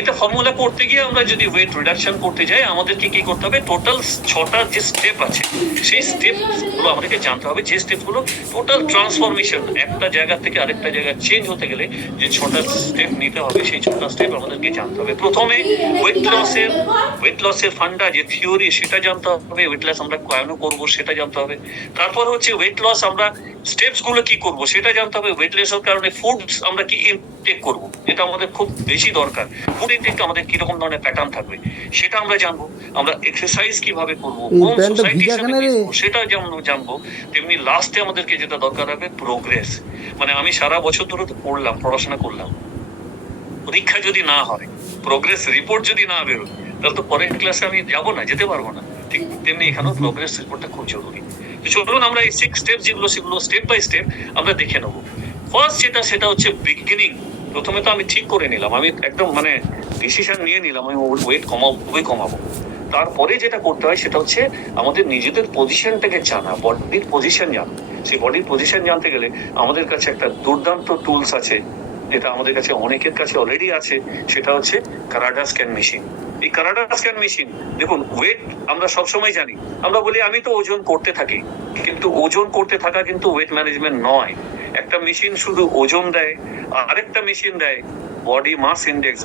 এটা ফর্মুলা করতে গিয়ে আমরা যদি ওয়েট রিডাকশন করতে যাই, আমাদেরকে কি করতে হবে, টোটাল 6টা যে স্টেপ আছে সেই স্টেপ গুলো আমাদেরকে জানতে হবে। যে স্টেপ গুলো টোটাল ট্রান্সফরমেশন, একটা জায়গা থেকে আরেকটা জায়গায় চেঞ্জ হতে গেলে যে 6টা স্টেপ নিতে হবে, সেই 6টা স্টেপ আমাদেরকে জানতে হবে। প্রথমে ওয়েট লসের ফান্ডা যে থিওরি সেটা জানতে হবে, ওয়েট লস আমরা কেন করব সেটা জানতে হবে। তারপর হচ্ছে ওয়েট লস আমরা স্টেপস গুলো কি করব সেটা জানতে হবে। ওয়েট লসের কারণে ফুডস আমরা কি ইনটেক করব, এটা আমাদের খুব বেশি দরকার। ফুড ইনটেক আমাদের কিরকম ধরনের প্যাটার্ন থাকবে সেটা আমরা জানবো। আমরা এক্সারসাইজ কিভাবে করব, কোন সোসাইটির সাথে সেটা যেমন জানবো। তেমনি লাস্টে আমাদেরকে যেটা দরকার হবে প্রোগ্রেস। মানে আমি সারা বছর ধরে তো পড়লাম, পড়াশোনা করলাম, পরীক্ষা যদি না হয়, প্রোগ্রেস রিপোর্ট যদি না বেরোয়, তাহলে তো পরের ক্লাসে আমি যাবো না, যেতে পারবো না। ঠিক তেমনি এখানেও প্রোগ্রেস রিপোর্টটা খুব জরুরি। চলুন আমরা এই 6 স্টেপ যেগুলো সেগুলো স্টেপ বাই স্টেপ আমরা দেখে নেবো। ফার্স্ট সেটা হচ্ছে বিগিনিং। প্রথমে তো আমি ঠিক করে নিলাম, আমি একদম মানে ডিসিশন নিয়ে নিলাম আমি ওয়েট কমাবো। তারপরে যেটা করতে হয় সেটা হচ্ছে আমাদের নিজেদের পজিশনটাকে জানা, বডির পজিশন জানা। সেই বডির পজিশন জানতে গেলে আমাদের কাছে একটা দুর্দান্ত টুলস আছে, যেটা আমাদের কাছে অনেকের কাছে অলরেডি আছে, সেটা হচ্ছে কারাডা স্ক্যান মেশিন। এই কারাডা স্ক্যান মেশিন, দেখুন ওয়েট আমরা সবসময় জানি, আমরা বলি আমি তো ওজন করতে থাকি, কিন্তু ওজন করতে থাকা কিন্তু ওয়েট ম্যানেজমেন্ট নয়। একটা মেশিন শুধু ওজন দেয়, আরেকটা মেশিন দেয় বডি মাস ইন্ডেক্স,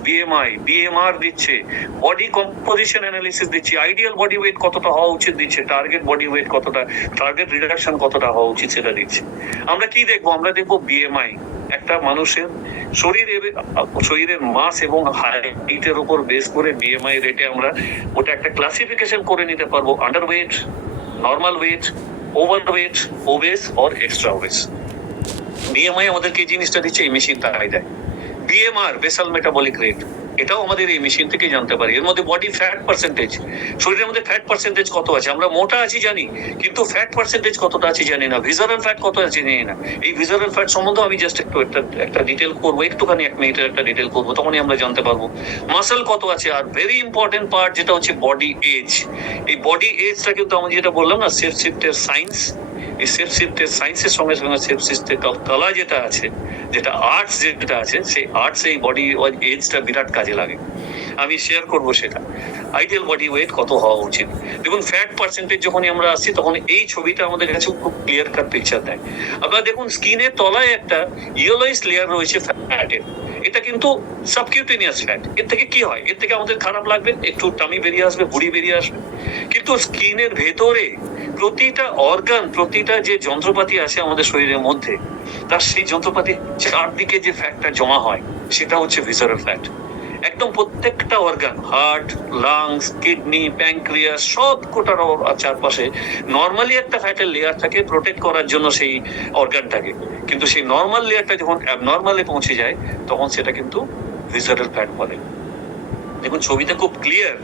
বিএমআর দিচ্ছে, বডি কম্পোজিশন অ্যানালিসিস দিচ্ছে, আইডিয়াল বডি ওয়েট কতটা হওয়া উচিত দিচ্ছে, টার্গেট বডি ওয়েট কতটা, টার্গেট রিডাকশন কতটা হওয়া উচিত সেটা দিচ্ছে। আমরা কি দেখবো, আমরা দেখবো বিএমআই। একটা মানুষের শরীরের মাস এবং হাইটের উপর বেস করে বিএমআই রেটে আমরা ওটা একটা ক্লাসিফিকেশন করে নিতে পারবো, under weight, normal weight, over weight, obese or extra obese. BMI আমাদেরকে এই জিনিসটা দিচ্ছে, এই মেশিন তাই দেয়। বিএমআর বেসাল মেটাবলিক রেট, এটাও আমাদের এই মেশিন থেকে জানতে পারি। এর মধ্যে বডি ফ্যাট পার্সেন্টেজ, শরীরের মধ্যে ফ্যাট পার্সেন্টেজ কত আছে, আমরা মোটা আছি জানি, কিন্তু ফ্যাট পার্সেন্টেজ কতটা আছে জানি না, ভিজারাল ফ্যাট কত আছে জানি না। এই ভিজারাল ফ্যাট সম্বন্ধে আমি জাস্ট একটু একটা ডিটেল করবো, একটুখানি 1 মিনিটের একটা ডিটেল করবো, তখনই আমরা জানতে পারবো মাসেল কত আছে। আর ভেরি ইম্পর্টেন্ট পার্ট যেটা হচ্ছে বডি এজ। এই বডি এজটা কিন্তু আমি যেটা বললাম না, সেফ শিফটের সায়েন্স, এই সেফ শিফটের সায়েন্সের সঙ্গে সঙ্গে সেফ শিফটের কলা যেটা আছে, যেটা আর্টস যেটা আছে, সেই আর্টস এই বডি এজটা বিরাট কাজে লাগে। আমি শেয়ার করবো সেটা। আইডিয়াল বডি ওয়েট কত হওয়া উচিত। দেখুন ফ্যাট পার্সেন্টেজ যখনই আমরা আসছি, তখন এই ছবিটা আমাদের কাছে খুব ক্লিয়ার কাট পিকচার দেয়। আপনারা দেখুন স্কিনের তলায় একটা ইয়েলোইশ লেয়ার রয়েছে ফ্যাটের, এটা কিন্তু সাবকিউটেনিয়াস ফ্যাট। এর থেকে কি হয়, এর থেকে আমাদের খারাপ লাগবে, একটু টামি বেরিয়ে আসবে, ভুঁড়ি বেরিয়ে আসবে, কিন্তু স্কিনের ভেতরে প্রতিটা অর্গান, প্রতিটা যে যন্ত্রপাতি আছে আমাদের শরীরের মধ্যে, তার সেই যন্ত্রপাতি চারদিকে যে ফ্যাটটা জমা হয় সেটা হচ্ছে ভিসারাল ফ্যাট। একদম প্রত্যেকটা organ, heart, lungs, kidney, pancreas, সব কোটার চারপাশে নর্মালি একটা ফ্যাটের লেয়ার থাকে প্রোটেক্ট করার জন্য সেই অর্গানটাকে, কিন্তু সেই নর্মাল লেয়ারটা যখন অ্যাবনর্মালে পৌঁছে যায় তখন সেটা কিন্তু ভিসারাল ফ্যাট বলে। দেখুন ছবিতে খুব ক্লিয়ার,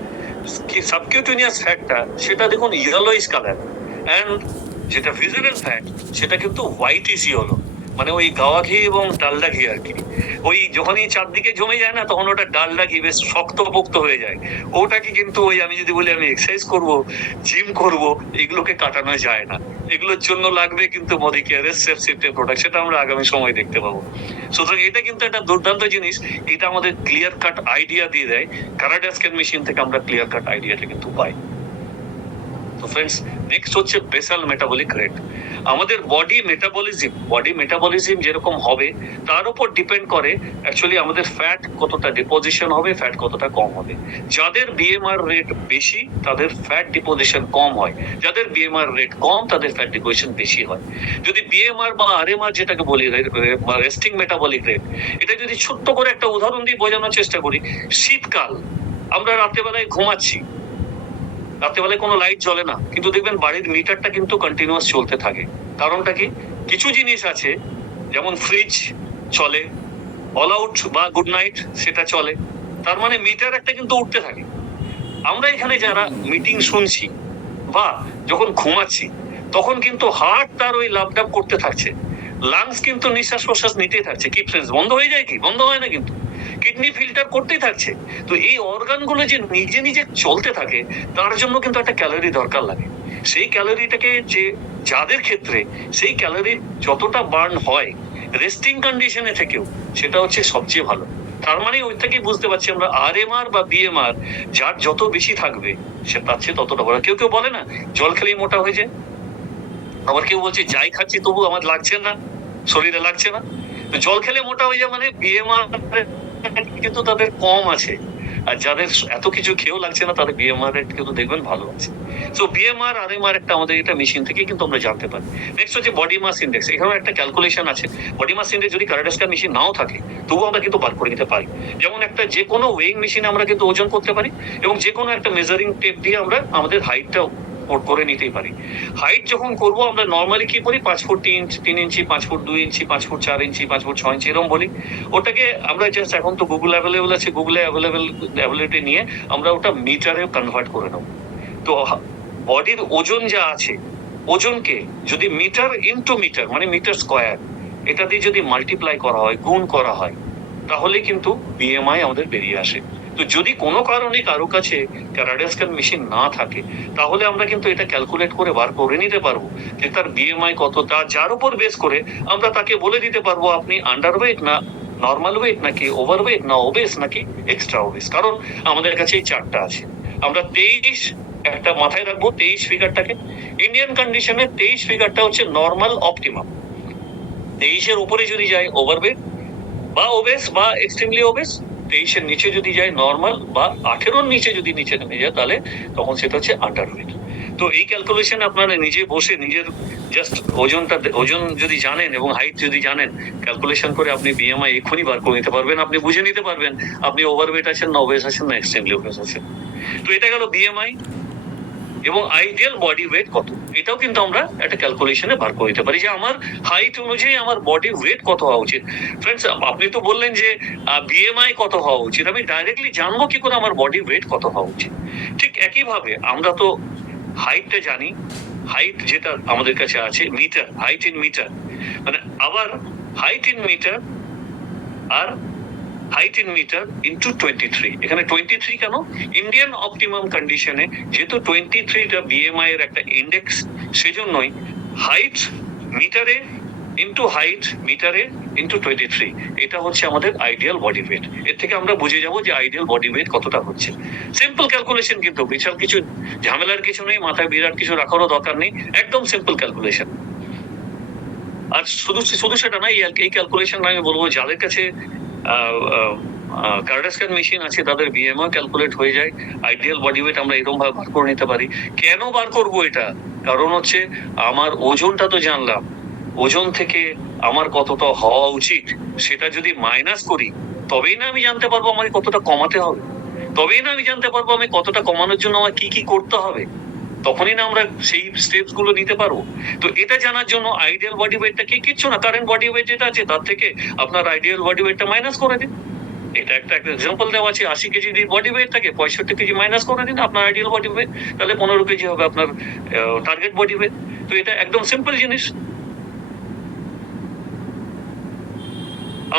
সাবকিউটেনিয়াস ফ্যাটটা সেটা দেখুন ইয়েলোইশ কালার, এন্ড যেটা ভিসারাল ফ্যাট সেটা কিন্তু হোয়াইটিশ ইয়েলো, মানে ওই গাওয়া ঘি এবং ডালডা ঘি আর কি। ওই যখনই চারদিকে জমে যায় না, তখন ওটা ডালডা ঘি বেশ শক্তপোক্ত হয়ে যায়। ওটাকে কিন্তু ওই আমি যদি বলি আমি এক্সারসাইজ করব, জিম করব, এগুলোকে কাটানো যায় না। এগুলোর জন্য লাগবে কিন্তু বডি কেয়ারের সেফ শিফটের প্রোডাক্ট, সেটা আমরা আগামী সময় দেখতে পাবো। সুতরাং এটা কিন্তু একটা দুর্দান্ত জিনিস, এটা আমাদের ক্লিয়ার কাট আইডিয়া দিয়ে দেয়। কারাডা স্ক্যান মেশিন থেকে আমরা ক্লিয়ার কাট আইডিয়াটা কিন্তু পাই। তো ফ্রেন্ডস, নেক্সট হচ্ছে বেসাল মেটাবলিক রেট। আমাদের বডি মেটাবলিজম যেরকম হবে তার উপর ডিপেন্ড করে অ্যাকচুয়ালি আমাদের ফ্যাট কতটা ডিপোজিশন হবে, ফ্যাট কতটা কম হবে। যাদের বিএমআর রেট বেশি তাদের ফ্যাট ডিপোজিশন কম হয়, যাদের বিএমআর রেট কম তাদের ফ্যাট ডিপোজিশন বেশি হয়। যদি বিএমআর বা আরএমআর যেটাকে বলি, রেস্টিং মেটাবলিক রেট, এটা যদি ছোট্ট করে একটা উদাহরণ দিয়ে বোঝানোর চেষ্টা করি, শীতকাল, আমরা রাত্রেবেলায় ঘুমাচ্ছি, রাত্রেবেলায় কোনো লাইট জ্বলে না, কিন্তু দেখবেন বাড়ির মিটারটা কিন্তু কন্টিনিউয়াস চলতে থাকে। কারণটা কি, কিছু জিনিস আছে যেমন ফ্রিজ চলে, অল আউট বা গুড নাইট সেটা চলে, তার মানে মিটার একটা কিন্তু উঠতে থাকে। আমরা এখানে যারা মিটিং শুনছি বা যখন ঘুমাচ্ছি, তখন কিন্তু হার্ট তার ওই লাভডাপ করতে থাকছে, লাংস কিন্তু নিঃশ্বাস প্রশ্বাস নিতেই থাকছে। কি ফ্রেন্ডস, বন্ধ হয়ে যায় কি? বন্ধ হয় না কিন্তু, কিডনি ফিল্টার করতেই থাকছে। তো এই অর্গানগুলো যে নিজে নিজে চলতে থাকে, তার জন্য কিন্তু একটা ক্যালোরি দরকার লাগে। সেই ক্যালোরিটাকে যে যাদের ক্ষেত্রে সেই ক্যালোরি যতটা বার্ন হয় রেস্টিং কন্ডিশনে থেকেও, সেটা হচ্ছে সবচেয়ে ভালো। তার মানে ওই থেকেই বুঝতে পারছি আমরা RMR বা BMR যার যত বেশি থাকবে সে তার চেয়ে ততটা বড়। কেউ কেউ বলে না জল খেলেই মোটা হয়ে যায়, আবার কেউ বলছে যাই খাচ্ছি তবু আমার লাগছে না, শরীরে লাগছে না। তো জল খেলে মোটা হয়ে যায় মানে BMR কিন্তু তাদের কম আছে, আর যাদের এত কিছু খেয়েও লাগছে না তাদের BMR রেট কিন্তু দেখবেন ভালো আছে। সো BMR RMR একটা আমাদের এটা মেশিন থেকে কিন্তু আমরা জানতে পারি। নেক্সট হচ্ছে বডি মাস ইন্ডেক্স, এখানে একটা ক্যালকুলেশন আছে। বডি মাস ইন্ডেক্স যদি কার্ডিওস্কান মেশিন নাও থাকে তবুও আমরা কিন্তু বার করে নিতে পারি। যেমন একটা যে কোনো ওয়েইং মেশিনে আমরা কিন্তু ওজন করতে পারি, এবং যে কোনো একটা মেজারিং টেপ দিয়ে আমরা আমাদের হাইটটা করে নিতেই পারি। হাইট যখন করবো আমরা নর্মালি কি করি 5 ফুট 3 ইঞ্চি, 5 ফুট 2 ইঞ্চি, 5 ফুট 4 ইঞ্চি, 5 ফুট 6 ইঞ্চি এরকম বলি। ওটাকে আমরা জাস্ট এখন তো গুগল অ্যাভেলেবল আছে, গুগলে অ্যাভেলেবিলিটি নিয়ে আমরা ওটা মিটারে কনভার্ট করে নেবো। তো বডির ওজন যা আছে, ওজনকে যদি মিটার ইনটু মিটার মানে মিটার স্কোয়ার এটা দিয়ে যদি মাল্টিপ্লাই করা হয়, গুণ করা হয়, তাহলে কিন্তু BMI আমাদের বেরিয়ে আসে। তো যদি কোনো কারণে কারো কাছে কার্ডিওস্কান মেশিন না থাকে তাহলে আমরা কিন্তু এটা ক্যালকুলেট করে বার করে নিতে পারবো যে তার BMI কত, যার উপর বেস করে আমরা তাকে বলে দিতে পারবো আপনি আন্ডারওয়েট না নর্মাল ওয়েট, নাকি ওভারওয়েট, না ওবেস, নাকি এক্সট্রা ওবেস। কারণ আমাদের কাছে এই চারটা আছে। আমরা 23 একটা মাথায় রাখবো, 23 ফিগারটাকে। ইন্ডিয়ান কন্ডিশনে 23 ফিগারটা হচ্ছে নর্মাল অপটিমাম। 23-এর উপরে যদি যায় ওভারওয়েট বা ওবেস বা এক্সট্রিমলি ওবেস, 23-এর নিচে যদি যায় নর্মাল, বা 18-র নিচে যদি নিচে নেমে যায় তাহলে তখন সেটা হচ্ছে আন্ডারওয়েট। তো এই ক্যালকুলেশন আপনারা নিজে বসে নিজের জাস্ট ওজন যদি জানেন এবং হাইট যদি জানেন, ক্যালকুলেশন করে আপনি BMI এক্ষুনি বার করে নিতে পারবেন। আপনি বুঝে নিতে পারবেন আপনি ওভারওয়েট আছেন না ওবেস আছেন না এক্সট্রিমলি ওবেস আছেন। তো এটা গেল BMI। এবং আইডিয়াল বডি ওয়েট কত, এটাও কিন্তু আমরা একটা ক্যালকুলেশনে বার করে দিতে পারি যে আমার হাইট অনুযায়ী আমার বডি ওয়েট কত হওয়া উচিত। ফ্রেন্ডস, আপনি তো বললেন যে BMI কত হওয়া উচিত, আমি ডাইরেক্টলি জানবো কি করে আমার বডি ওয়েট কত হওয়া উচিত? ঠিক একইভাবে আমরা তো হাইটটা জানি, হাইট যেটা আমাদের কাছে আছে মিটার, হাইট ইন মিটার, মানে আবার হাইট ইন মিটার আর হাইট ইন মিটার ইন্টু 23। এখানে 23 কেন? ইন্ডিয়ান অপটিমাম কন্ডিশনে যেহেতু 23টা BMI এর একটা ইন্ডেক্স, সেজন্যই হাইট মিটারে ইন্টু হাইট মিটারে ইন্টু 23 এটা হচ্ছে আমাদের আইডিয়াল বডি ওয়েট। এর থেকে আমরা বুঝে যাবো যে আইডিয়াল বডি ওয়েট কতটা হচ্ছে। সিম্পল ক্যালকুলেশন, কিন্তু বিশাল কিছু ঝামেলার কিছু নেই, মাথায় বিরাট কিছু রাখারও দরকার নেই, একদম সিম্পল ক্যালকুলেশন। আর শুধু সেটা না, এই ক্যালকুলেশন আমি বলবো যাদের কাছে কার্ডিওস্কান মেশিন আছে তাদের BMI ক্যালকুলেট হয়ে যায়। আইডিয়াল বডি ওয়েট আমরা এরকম ভাবে বার করে নিতে পারি। কেন বার করবো এটা? কারণ হচ্ছে আমার ওজনটা তো জানলাম, ওজন থেকে আমার কতটা হওয়া উচিত সেটা যদি মাইনাস করি তবেই না আমি জানতে পারবো আমাকে কতটা কমাতে হবে, তবেই না আমি জানতে পারবো আমি কতটা কমানোর জন্য আমার কি কি করতে হবে, তখনই না আমরা সেই স্টেপস গুলো নিতে পারবো। তো এটা জানার জন্য আইডিয়াল বডি ওয়েটটা কি, কিচ্ছু না, কারেন্ট বডি ওয়েট যেটা আছে তার থেকে আপনার আইডিয়াল বডি ওয়েটটা মাইনাস করে দিন। এটা একটা এক্সাম্পল দেওয়া আছে, 80 কেজি যদি বডি ওয়েট থাকে 65 কেজি মাইনাস করে দিন আপনার আইডিয়াল বডি ওয়েট, তাহলে 15 কেজি হবে আপনার টার্গেট বডি ওয়েট। তো এটা একদম সিম্পল জিনিস।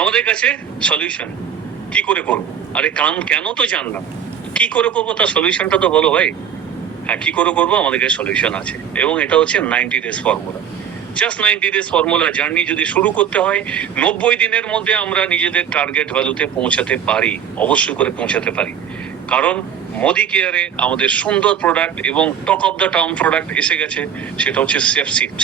আমাদের কাছে সলিউশন কি করে করবো? আরে কেন তো জানলাম, কি করে করবো তার সলিউশনটা তো বলো ভাই। হ্যাঁ, কি করে করবো আমাদের কাছে সলিউশন আছে, এবং এটা হচ্ছে 90 days formula. Just 90 days formula. Journey যদি শুরু করতে হয় 90 দিনের মধ্যে আমরা নিজেদের টার্গেট ভ্যালুতে পৌঁছাতে পারি, অবশ্যই করে পৌঁছাতে পারি। কারণ মোদি কেয়ারে আমাদের সুন্দর প্রোডাক্ট এবং talk of the town product এসে গেছে, সেটা হচ্ছে সেফ শিফট।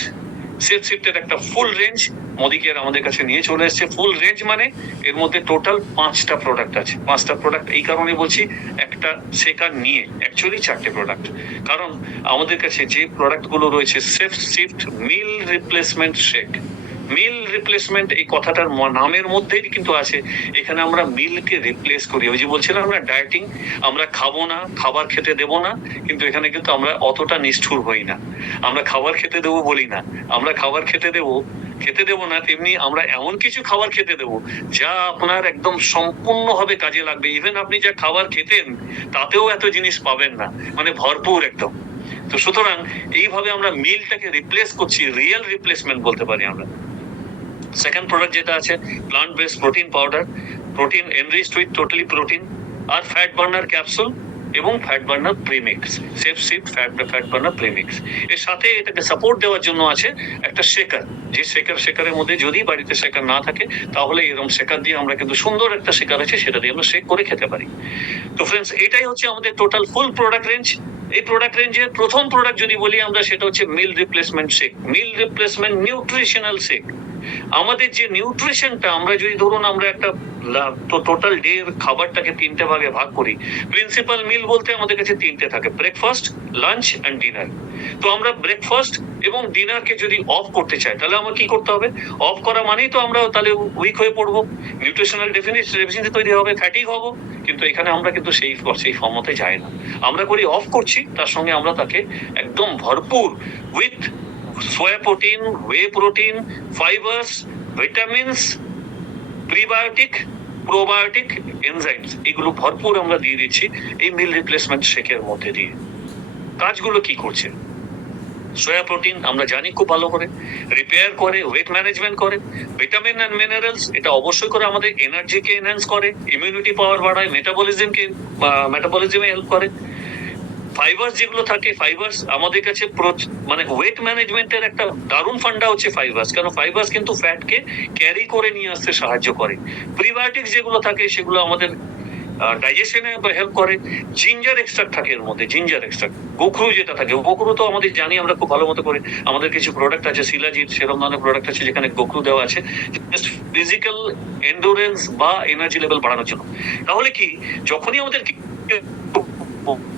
সেফ শিফটের একটা ফুল রেঞ্জ মোদি কেয়ার আমাদের কাছে নিয়ে চলে এসেছে। ফুল রেঞ্জ মানে এর মধ্যে টোটাল 5টা প্রোডাক্ট আছে। 5টা প্রোডাক্ট এই কারণে বলছি, একটা শেকার নিয়ে অ্যাকচুয়ালি 4টে প্রোডাক্ট। কারণ আমাদের কাছে যে প্রোডাক্ট গুলো রয়েছে, সেফ শিফট মিল রিপ্লেসমেন্ট শেক, মিল রিপ্লেসমেন্ট এই কথাটার নামের মধ্যেই কিন্তু আছে। এখানে আমরা মিলকে রিপ্লেস করি। ওই যে বলছিলাম আমরা ডায়েটিং, আমরা খাবো না, খাবার খেতে দেবো না, কিন্তু এখানে কিন্তু আমরা অতটা নিষ্ঠুর হই না। আমরা খাবার খেতে দেবো বলি না, আমরা খাবার খেতে দেবো না, তেমনি আমরা এমন কিছু খাবার খেতে দেবো যা আপনার একদম সম্পূর্ণভাবে কাজে লাগবে। ইভেন আপনি যা খাবার খেতেন তাতেও এত জিনিস পাবেন না, মানে ভরপুর একদম। তো সুতরাং এইভাবে আমরা মিলটাকে রিপ্লেস করছি, রিয়েল রিপ্লেসমেন্ট বলতে পারি আমরা। সেকেন্ড প্রোডাক্ট যেটা আছে plant based protein powder, protein enriched with totally protein আর ফ্যাট বার্নার ক্যাপসুল এবং fat burner premix, safe shift fat burner premix. এর সাথে এটাকে সাপোর্ট দেওয়ার জন্য আছে একটা শেকার, যে শেকারের মধ্যে যদি বাড়িতে শেকার না থাকে তাহলে এরকম শেকার দিয়ে আমরা কিন্তু সুন্দর একটা শেকার আছে সেটা দিয়ে আমরা শেক করে খেতে পারি। তো ফ্রেন্ডস, এটাই হচ্ছে আমাদের টোটাল ফুল প্রোডাক্ট রেঞ্জ। এই প্রোডাক্ট রেঞ্জের প্রথম প্রোডাক্ট যদি বলি আমরা, সেটা হচ্ছে মিল রিপ্লেসমেন্ট শেক, মিল রিপ্লেসমেন্ট নিউট্রিশনাল শেক। আমাদের যে নিউট্রিশনটা, আমরা যদি ধরুন আমরা একটা টোটাল ডে খাবারটাকে 3টে ভাগে ভাগ করি, প্রিন্সিপাল মিল বলতে আমাদের কাছে 3টে থাকে, ব্রেকফাস্ট, লাঞ্চ এন্ড ডিনার। তো আমরা ব্রেকফাস্ট এবং ডিনারকে যদি অফ করতে চাই তাহলে আমার কি করতে হবে? অফ করা মানেই তো আমরা তাহলে উইক হয়ে পড়বো, নিউট্রিশনাল ডেফিসিয়েন্সি তৈরি হবে, ফ্যাটিক হবো। কিন্তু এখানে আমরা কিন্তু সেই ফর্মতে যাই না, আমরা করি অফ করছি, তার সঙ্গে আমরা তাকে একদম ভরপুর with soya protein, whey protein, fibres, vitamins, prebiotic, probiotic, enzymes, এগুলো ভরপুর আমরা দিয়ে দিচ্ছি এই মিল রিপ্লেসমেন্ট শেকের মধ্যে দিয়ে। কাজগুলো কি করছে? সোয়া প্রোটিন আমরা জানি খুব ভালো করে রিপেয়ার করে, ওয়েট ম্যানেজমেন্ট করে। ভিটামিন এন্ড মিনারেলস এটা অবশ্যই করে আমাদের এনার্জিকে এনহ্যান্স করে, ইমিউনিটি পাওয়ার বাড়ায়, মেটাবলিজমে হেল্প করে। ফাইবার্স যেগুলো থাকে, ফাইবার্স আমাদের কাছে মানে ওয়েট ম্যানেজমেন্টের একটা দারুণ ফান্ডা হচ্ছে ফাইবার্স, কারণ ফাইবার্স কিন্তু ফ্যাটকে ক্যারি করে নিয়ে আসতে সাহায্য করে। প্রিবায়োটিক্স যেগুলো থাকে সেগুলো আমাদের ডাইজেশনে হেল্প করে। জিঞ্জার এক্সট্রাক্ট থাকে এর মধ্যে, জিঞ্জার এক্সট্রাক্ট। গোখরু যেটা থাকে, গোখরু তো আমাদের জানি আমরা খুব ভালো মতো করে, আমাদের কিছু প্রোডাক্ট আছে শিলাজিৎ, সেরকম ধরনের প্রোডাক্ট আছে যেখানে গোখরু দেওয়া আছে ফিজিক্যাল এন্ডুরেন্স বা এনার্জি লেভেল বাড়ানোর জন্য। তাহলে কি, যখনই আমাদের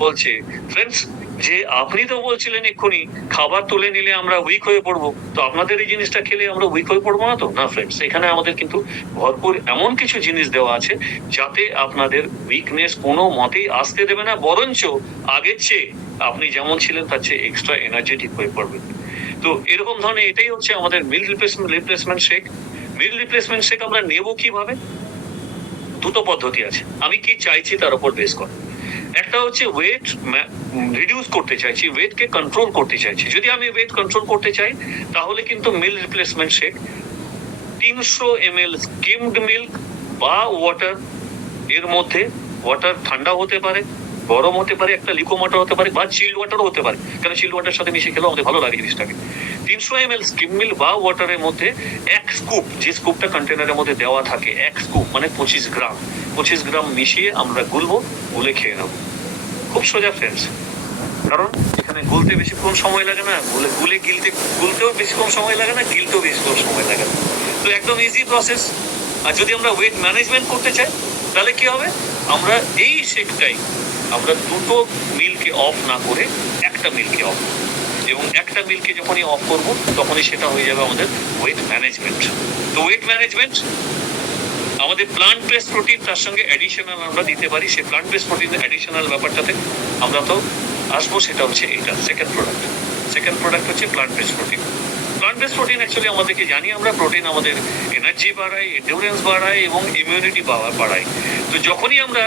বলছে ফ্রেন্ডস যে আপনি তো বলছিলেন এক্ষুনি খাবার তুলে নিলে আমরা উইক হয়ে পড়বো, তো আপনাদের এই জিনিসটা খেলে আমরা উইক হয়ে পড়বো না তো? না ফ্রেন্ডস, এখানে আমাদের কিন্তু ভরপুর এমন কিছু জিনিস দেওয়া আছে যাতে আপনাদের উইকনেস কোনো মতেই আসতে দেবে না, বরঞ্চ আগের চেয়ে আপনি যেমন ছিলেন তার চেয়ে এক্সট্রা এনার্জেটিক হয়ে পড়বেন। তো এরকম ধরনের এটাই হচ্ছে আমাদের মিল রিপ্লেসমেন্ট শেক। মিল রিপ্লেসমেন্ট শেক আমরা নেবো কিভাবে? দুটো পদ্ধতি আছে, আমি কি চাইছি তার উপর বেস করে। একটা হচ্ছে ওয়েট রিডিউস করতে চাইছি, ওয়েটকে কন্ট্রোল করতে চাইছি। যদি আমি ওয়েট কন্ট্রোল করতে চাই তাহলে কিন্তু meal replacement shake 300 ml skimmed milk বা ওয়াটার, এর মধ্যে ওয়াটার ঠান্ডা হতে পারে, গরম হতে পারে, একটা লিকুইড ওয়াটার হতে পারে, বা চিল্ড ওয়াটারও হতে পারে, কারণ চিল্ড ওয়াটার সাথে মিশিয়ে খেলেও আমাদের ভালো লাগে জিনিসটাকে। 300 ml স্কিম মিল্ক বা ওয়াটারের মধ্যে 1 স্কুপ, যে স্কুপটা কন্টেনারের মধ্যে দেওয়া থাকে, 1 স্কুপ মানে 25 গ্রাম মিশিয়ে আমরা গুলে খেয়ে নেবো। খুব সোজা ফ্রেন্ডস, কারণ এখানে গুলতে বেশিক্ষণ সময় লাগে না, গুলতেও বেশিক্ষণ সময় লাগে না, গিলতেও বেশিক্ষণ সময় লাগে না। তো একদম ইজি প্রসেস। আর যদি আমরা ওয়েট ম্যানেজমেন্ট করতে চাই তাহলে কি হবে? আমরা এই শেকটাই আমরা দুটো মিলকে অফ না করে একটা মিলকে অফ, এবং একটা মিলকে যখনই অফ করব তখনই সেটা হয়ে যাবে আমাদের ওয়েট ম্যানেজমেন্ট। তো ওয়েট ম্যানেজমেন্ট আমাদের প্লান্ট বেসড প্রোটিন তার সঙ্গে অ্যাডিশনাল আমরা দিতে পারি। সেই প্লান্ট বেসড প্রোটিনের অ্যাডিশনাল ব্যাপারটাতে আমরা তো আসবো, সেটা হচ্ছে এটা সেকেন্ড প্রোডাক্ট হচ্ছে plant based protein. Plant based protein actually আমাদেরকে জানি আমরা, প্রোটিন আমাদের এনার্জি বাড়ায়, এন্ডুরেন্স বাড়ায় এবং ইমিউনিটি পাওয়ার বাড়ায়। তো যখনই আমরা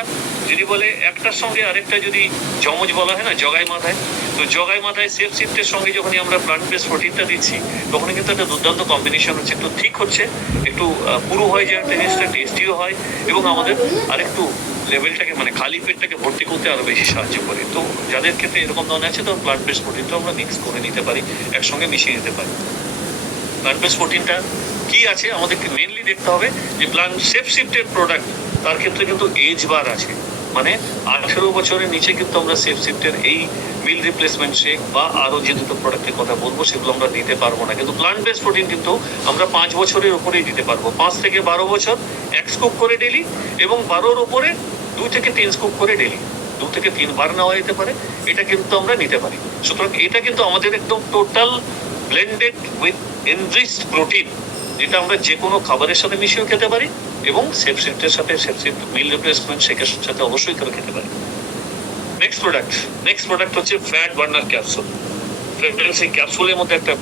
যদি বলে একটার সঙ্গে আরেকটা যদি জমজ বলা হয় না, জগাই মাথায়, তো জগাই মাথায় সেফ শিফটের সঙ্গে যখনই আমরা প্লান্ট বেসড প্রোটিনটা দিচ্ছি তখনই কিন্তু একটা দুর্দান্ত কম্বিনেশন হচ্ছে, একটু ঠিক হচ্ছে, একটু পুরো হয়ে যায়, জিনিসটা টেস্টিও হয় এবং আমাদের আরেকটু লেভেলটাকে মানে খালি পেটটাকে ভর্তি করতে আরো বেশি সাহায্য করে। তো যাদের ক্ষেত্রে এরকম ধরনের আছে তো প্লান্ট বেসড প্রোটিনটা আমরা মিক্স করে নিতে পারি, একসঙ্গে মিশিয়ে নিতে পারি। প্লান্ট বেসড প্রোটিনটা কি আছে আমাদেরকে মেনলি দেখতে হবে যে সেফ শিফটের প্রোডাক্ট, তার ক্ষেত্রে কিন্তু এজ বার আছে, মানে 18 বছরের নিচে কিন্তু আমরা সেফ শিফটের এই মিল রিপ্লেসমেন্ট শেক বা আরো যে দুটো প্রোডাক্টের কথা বলবো সেগুলো আমরা দিতে পারবো না। কিন্তু প্লান্ট বেসড প্রোটিন কিন্তু আমরা 5 বছরের উপরেই দিতে পারবো, 5 থেকে 12 বছর 1 স্কুপ করে ডেলি, এবং 12-র উপরে 2 থেকে 3 স্কুপ করে ডেলি, 2 থেকে 3 বার নেওয়া যেতে পারে, এটা কিন্তু আমরা নিতে পারি। সুতরাং এটা কিন্তু আমাদের একদম total blended with enriched protein, যেটা আমরা যে কোনো খাবারের সাথে মিশিয়েও খেতে পারি এবং সেফ শিফটের সাথে, সেফ শিফট মিল রিপ্লেসমেন্ট শেকের সাথে অবশ্যই করে খেতে পারি। নেক্সট প্রোডাক্ট হচ্ছে ফ্যাট বার্নার ক্যাপসুল। এই ক্যাপসুলের মধ্যে একটা